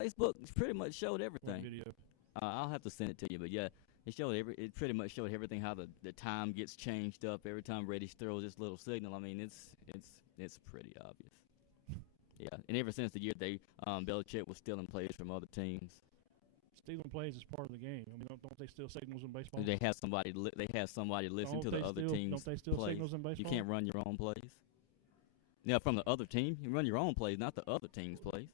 Facebook pretty much showed everything. Video. I'll have to send it to you, but yeah, it pretty much showed everything, how the time gets changed up every time Reddish throws this little signal. I mean, it's pretty obvious. Yeah, and ever since the year Belichick was stealing plays from other teams. Stealing plays is part of the game. I mean, don't they steal signals in baseball? They have somebody listen to the other team's Don't they steal plays. signals in baseball? You can't run your own plays. Now, from the other team, you run your own plays, not the other team's plays.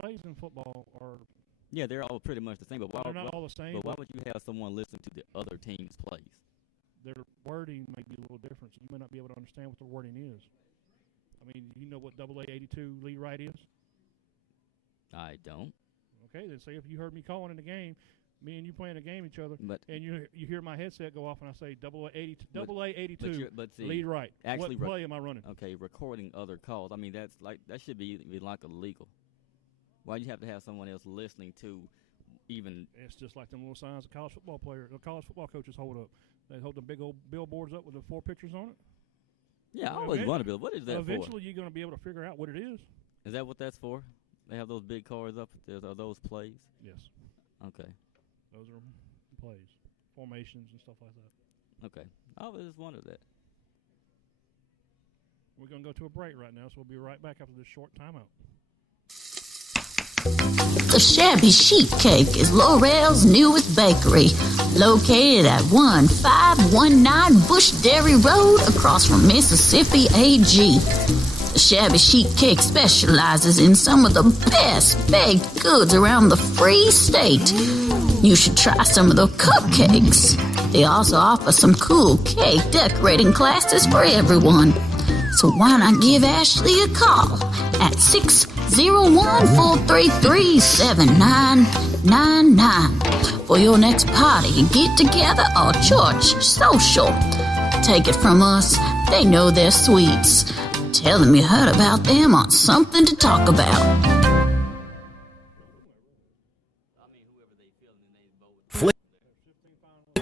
Plays in football are. Yeah, they're all pretty much the same. But they're not all the same. But why would you have someone listen to the other team's plays? Their wording might be a little different, so you may not be able to understand what the wording is. I mean, you know what AA82 lead right is? I don't. Okay, then say if you heard me calling in the game, me and you playing a game each other, and you hear my headset go off and I say AA82 lead right. Actually, what play am I running? Okay, recording other calls. I mean, that should be like illegal. Why do you have to have someone else listening to even? It's just like them little signs college football coaches hold up. They hold the big old billboards up with the 4 pictures on it. Yeah, I always wonder, Bill, what is that Eventually, you're going to be able to figure out what it is. Is that what that's for? They have those big cars up. Are those plays? Yes. Okay. Those are plays, formations, and stuff like that. Okay. I always just wondered that. We're going to go to a break right now, so we'll be right back after this short timeout. The Shabby Sheep Cake is Laurel's newest bakery, located at 1519 Bush Dairy Road across from Mississippi AG. The Shabby Sheep Cake specializes in some of the best baked goods around the free state. You should try some of the cupcakes. They also offer some cool cake decorating classes for everyone. So why not give Ashley a call at 601-433-7999 for your next party, get together, or church social. Take it from us, they know their sweets. Tell them you heard about them on Something to Talk About.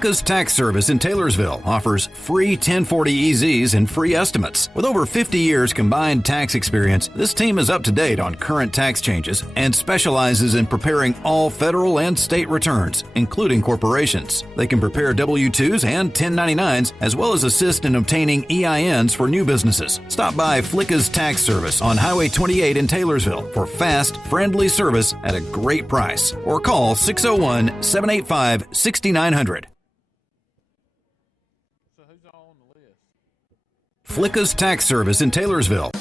Flicka's Tax Service in Taylorsville offers free 1040 EZs and free estimates. With over 50 years combined tax experience, this team is up to date on current tax changes and specializes in preparing all federal and state returns, including corporations. They can prepare W-2s and 1099s, as well as assist in obtaining EINs for new businesses. Stop by Flicka's Tax Service on Highway 28 in Taylorsville for fast, friendly service at a great price. Or call 601-785-6900. Flicka's Tax Service in Taylorsville.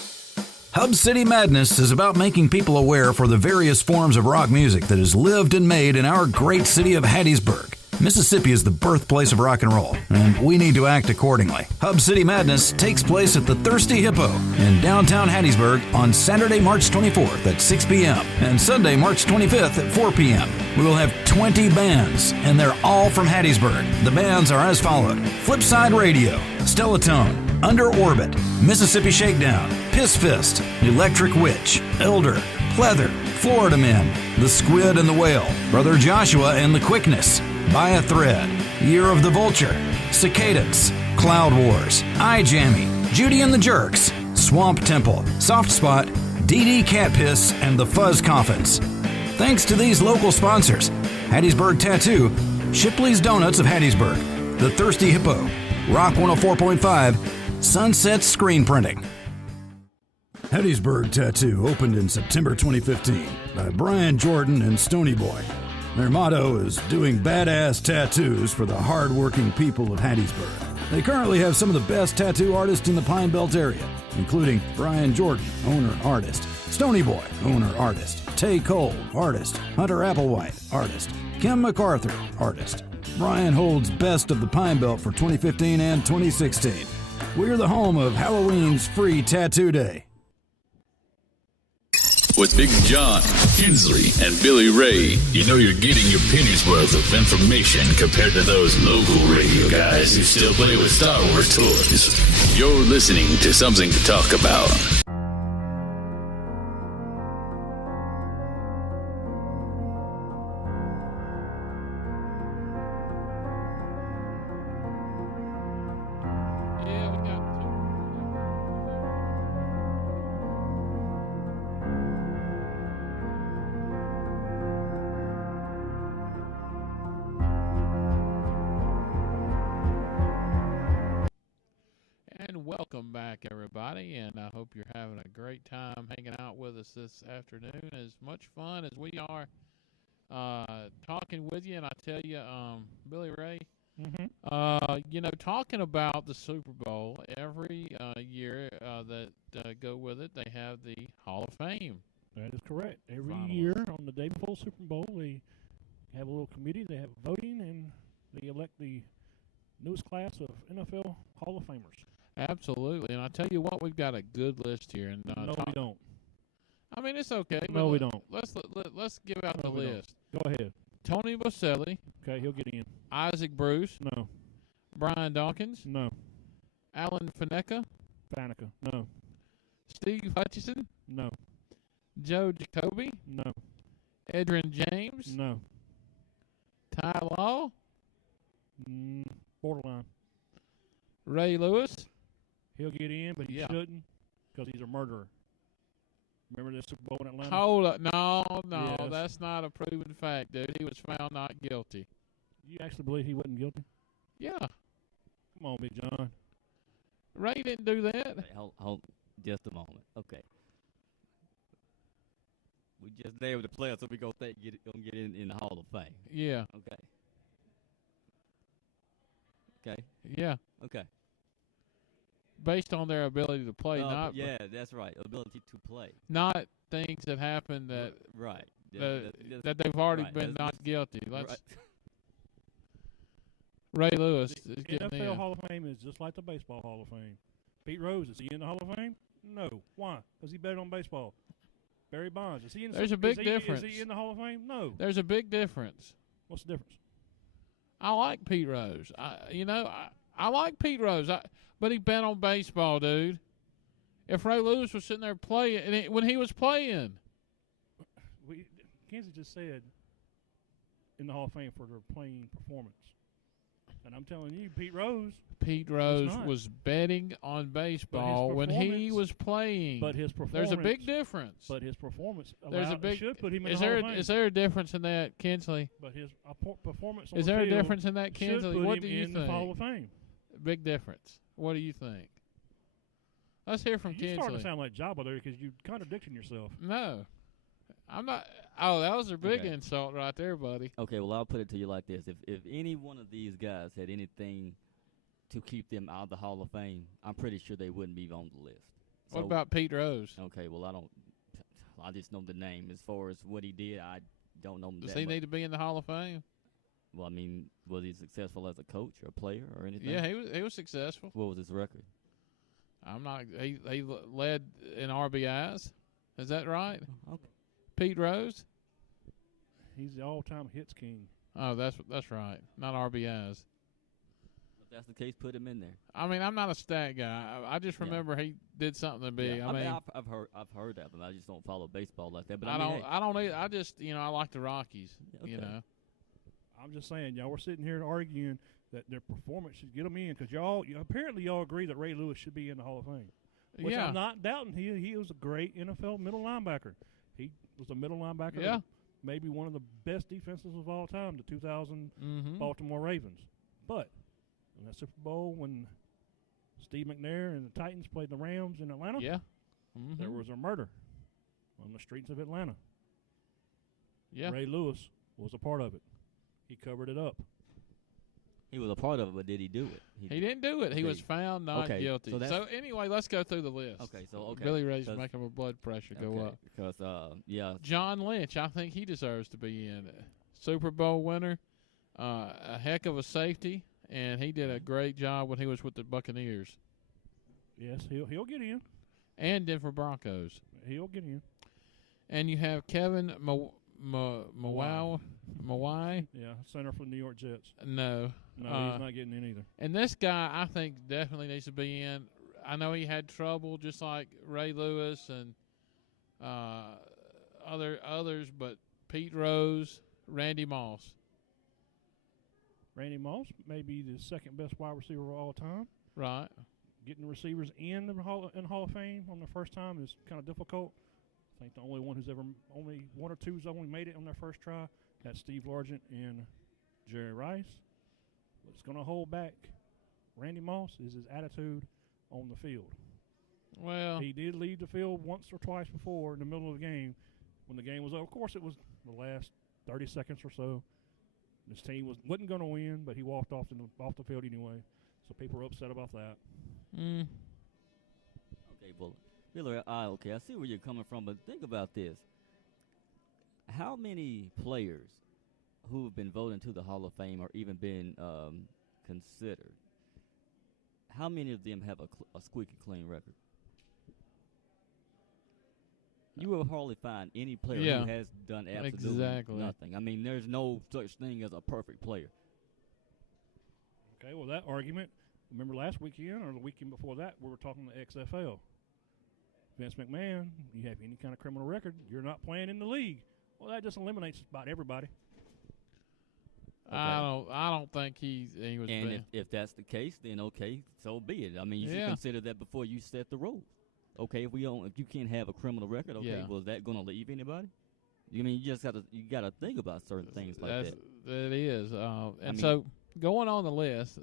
Hub City Madness is about making people aware for the various forms of rock music that is lived and made in our great city of Hattiesburg. Mississippi is the birthplace of rock and roll, and we need to act accordingly. Hub City Madness takes place at the Thirsty Hippo in downtown Hattiesburg on Saturday, March 24th at 6 p.m. and Sunday, March 25th at 4 p.m. We will have 20 bands, and they're all from Hattiesburg. The bands are as followed: Flipside Radio, Stellatone, Under Orbit, Mississippi Shakedown, Piss Fist, Electric Witch, Elder, Pleather, Florida Men, The Squid and the Whale, Brother Joshua and the Quickness, By a Thread, Year of the Vulture, Cicadas, Cloud Wars, Eye Jammy, Judy and the Jerks, Swamp Temple, Soft Spot, DD Cat Piss, and the Fuzz Coffins. Thanks to these local sponsors: Hattiesburg Tattoo, Shipley's Donuts of Hattiesburg, The Thirsty Hippo, Rock 104.5, Sunset Screen Printing. Hattiesburg Tattoo opened in September 2015 by Brian Jordan and Stony Boy. Their motto is doing badass tattoos for the hard-working people of Hattiesburg. They currently have some of the best tattoo artists in the Pine Belt area, including Brian Jordan, owner-artist, Stony Boy, owner-artist, Tay Cole, artist, Hunter Applewhite, artist, Kim MacArthur, artist. Brian holds Best of the Pine Belt for 2015 and 2016. We're the home of Halloween's free tattoo day. With Big John, Kinsley, and Billy Ray, you know you're getting your penny's worth of information compared to those local radio guys who still play with Star Wars toys. You're listening to Something to Talk About. welcome back, everybody, and I hope you're having a great time hanging out with us this afternoon. As much fun as we are talking with you, and I tell you, Billy Ray, talking about the Super Bowl, every year that go with it, they have the Hall of Fame. That is correct. Every Finalists. year on the day before Super Bowl, they have a little committee. They have voting, and they elect the newest class of NFL Hall of Famers. Absolutely, and I tell you what, we've got a good list here. And no, we don't. I mean, it's okay. No, we don't. Let's give out the list. Go ahead. Tony Boselli. Okay, he'll get in. Isaac Bruce. No. Brian Dawkins. No. Alan Faneca. No. Steve Hutchison. No. Joe Jacoby. No. Edrin James. No. Ty Law. Borderline. Ray Lewis. He'll get in, but he shouldn't because he's a murderer. Remember the Super Bowl in Atlanta? Hold up. No, Yes. that's not a proven fact, dude. He was found not guilty. You actually believe he wasn't guilty? Yeah. Come on, Big John. Ray didn't do that. Hey, hold just a moment. Okay. We just there with the players, so we gonna get in the Hall of Fame. Yeah. Okay. Okay. Yeah. Okay. Based on their ability to play, that's right. Ability to play. Not things that happened that right. That they've already been not guilty. Right. Ray Lewis The is getting NFL in. Hall of Fame is just like the Baseball Hall of Fame. Pete Rose, is he in the Hall of Fame? No. Why? Because he bet on baseball. Barry Bonds, is he in? There's a big difference. Is he in the Hall of Fame? No. There's a big difference. What's the difference? I like Pete Rose. I like Pete Rose. But he bet on baseball, dude. If Ray Lewis was sitting there playing, when he was playing. Kansas just said in the Hall of Fame for their playing performance. And I'm telling you, Pete Rose was betting on baseball when he was playing. But his performance. There's a big difference. But his performance should put him in the Hall of Fame. Is there a difference in that, Kinsley? But his performance on is the there field a difference in that, Kinsley? What do you think? In the Hall of Fame. Big difference. What do you think? Let's hear from Kinsley. You're starting to sound like Jabba there because you're contradicting yourself. No. I'm not. Oh, that was a big insult right there, buddy. Okay, well, I'll put it to you like this. If any one of these guys had anything to keep them out of the Hall of Fame, I'm pretty sure they wouldn't be on the list. So, what about Pete Rose? Okay, well, I just know the name. As far as what he did, I don't know. Does he need to be in the Hall of Fame? Well, I mean, was he successful as a coach or a player or anything? Yeah, he was successful. What was his record? I'm not. He led in RBIs. Is that right? Okay. Pete Rose. He's the all-time hits king. Oh, that's right. Not RBIs. If that's the case, put him in there. I mean, I'm not a stat guy. I just remember he did something big. Yeah, I mean, I've heard that, but I just don't follow baseball like that. But I don't. I just I like the Rockies. Okay. I'm just saying, y'all were sitting here arguing that their performance should get them in because apparently y'all agree that Ray Lewis should be in the Hall of Fame. Which I'm not doubting. He was a great NFL middle linebacker. He was a middle linebacker. Yeah. Maybe one of the best defenses of all time, the 2000 Baltimore Ravens. But in that Super Bowl when Steve McNair and the Titans played the Rams in Atlanta, there was a murder on the streets of Atlanta. Yeah. Ray Lewis was a part of it. He covered it up. He was a part of it, but did he do it? He didn't do it. He was found not guilty. So anyway, let's go through the list. Okay. Billy Ray's making my blood pressure go up. Because, John Lynch, I think he deserves to be in it. Super Bowl winner, a heck of a safety, and he did a great job when he was with the Buccaneers. Yes, he'll get in. And Denver Broncos. He'll get in. And you have Kevin Mawai. Yeah, center for the New York Jets. No, he's not getting in either. And this guy, I think, definitely needs to be in. I know he had trouble, just like Ray Lewis and others, but Pete Rose, Randy Moss. Randy Moss may be the second best wide receiver of all time. Right. Getting receivers in the Hall of Fame on the first time is kind of difficult. I think the only one or two's only made it on their first try. That's Steve Largent and Jerry Rice. What's going to hold back Randy Moss is his attitude on the field. Well, he did leave the field once or twice before in the middle of the game when the game was over. Of course, it was the last 30 seconds or so. This team wasn't going to win, but he walked off the field anyway. So people are upset about that. Mm. Okay, well, Billy, okay, I see where you're coming from, but think about this. How many players who have been voted into the Hall of Fame or even been considered, how many of them have a squeaky clean record? You will hardly find any player who has done absolutely nothing. I mean, there's no such thing as a perfect player. Okay, well, that argument, remember last weekend or the weekend before that, we were talking to XFL. Vince McMahon, you have any kind of criminal record, you're not playing in the league. Well, that just eliminates about everybody. Okay. I don't think he was. And if that's the case, then okay, so be it. I mean, you should consider that before you set the rules. Okay, if you can't have a criminal record, okay, well, is that going to leave anybody? I mean, you got to think about certain things like that. That is, so going on the list,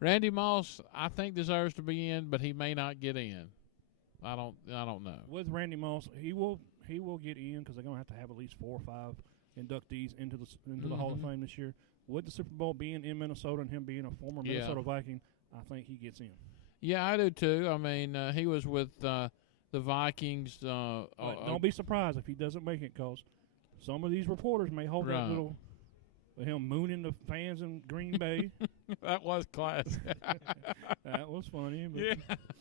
Randy Moss, I think deserves to be in, but he may not get in. I don't know. With Randy Moss, he will get in because they're going to have at least 4 or 5 inductees into the Hall of Fame this year. With the Super Bowl being in Minnesota and him being a former Minnesota Viking, I think he gets in. Yeah, I do too. I mean, he was with the Vikings. Don't be surprised if he doesn't make it, because some of these reporters may hold that little him mooning the fans in Green Bay. That was class. That was funny.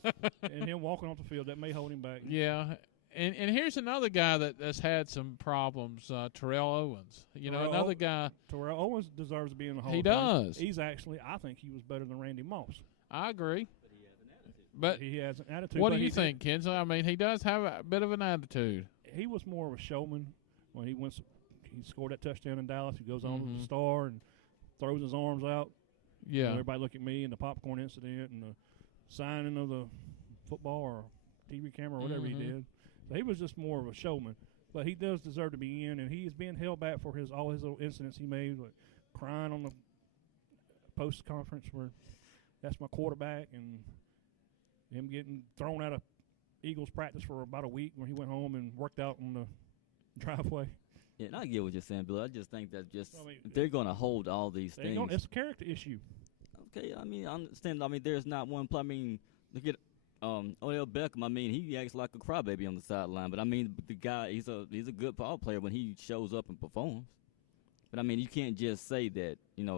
But and him walking off the field, that may hold him back. Yeah. And here's another guy that's had some problems, Terrell Owens. Another guy. Terrell Owens deserves to be in the Hall of Fame. He does. He's actually, I think he was better than Randy Moss. I agree. But he has an attitude. What do you think, Kenzo? I mean, he does have a bit of an attitude. He was more of a showman when he scored that touchdown in Dallas. He goes on to the star and throws his arms out. Yeah. Everybody look at me and the popcorn incident and the signing of the football or TV camera or whatever he did. So he was just more of a showman. But he does deserve to be in, and he is being held back for all his little incidents he made, like crying on the post conference where that's my quarterback, and him getting thrown out of Eagles practice for about a week when he went home and worked out on the driveway. Yeah, and I get what you're saying, Bill. I just think that they're going to hold all these things. It's a character issue. Okay, I mean, I understand. I mean, there's not one play. I mean, look at Odell Beckham. I mean, he acts like a crybaby on the sideline. But, I mean, the guy, he's a good ball player when he shows up and performs. But, I mean, you can't just say that,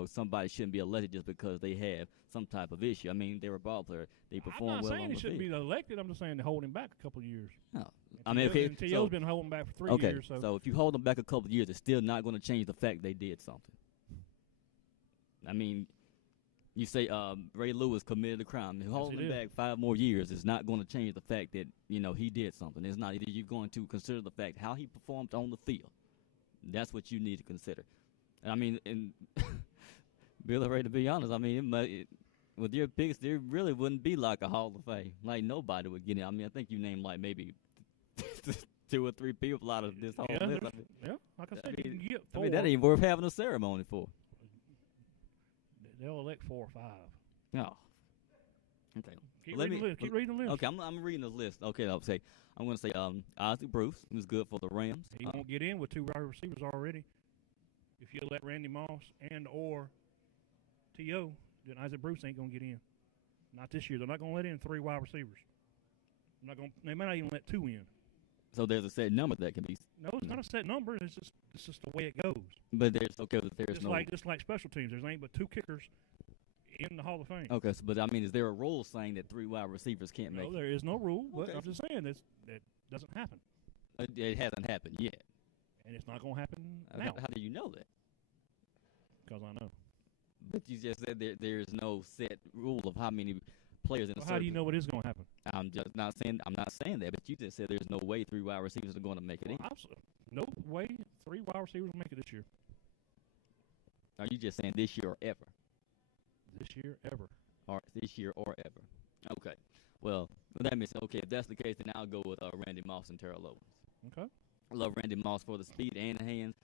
somebody shouldn't be elected just because they have some type of issue. I mean, they're a ball player. They perform well on the field. I'm not saying he shouldn't be elected. I'm just saying to hold him back a couple of years. No. I mean, okay. T.O.'s been holding back for 3 years. So if you hold them back a couple of years, it's still not going to change the fact they did something. I mean, you say Ray Lewis committed a crime. Holding him back 5 more years is not going to change the fact that, he did something. It's not. You're going to consider the fact how he performed on the field. That's what you need to consider. I mean, and Billy Ray, to be honest, I mean, with your picks, there really wouldn't be like a Hall of Fame. Like, nobody would get it. I mean, I think you named like maybe 2 or 3 people out of this whole list. Like I said, you can get 4. I mean, that ain't worth having a ceremony for. They'll elect 4 or 5. No. Okay. Keep reading the list. Okay, I'm reading the list. Okay, I'm going to say Isaac Bruce, who's good for the Rams. He won't get in with 2 wide receivers already. If you let Randy Moss and or T.O., then Isaac Bruce ain't going to get in. Not this year. They're not going to let in 3 wide receivers. They may not even let 2 in. So there's a set number that can be. No, it's not a set number. It's just the way it goes. But there's just like special teams. There's ain't but 2 kickers in the Hall of Fame. Okay, but I mean, is there a rule saying that 3 wide receivers can't make it? No, there is no rule. But I'm just saying that doesn't happen. It hasn't happened yet. And it's not going to happen now. How do you know that? Because I know. But you just said there's no set rule of how many players in a certain. How do you know what is going to happen? I'm not saying that, but you just said there's no way 3 wide receivers are going to make it in. No way 3 wide receivers will make it this year. Are you just saying this year or ever? This year, ever. Or this year or ever. Okay. Well, that means, okay, if that's the case, then I'll go with Randy Moss and Terrell Owens. Okay. I love Randy Moss for the speed and hands.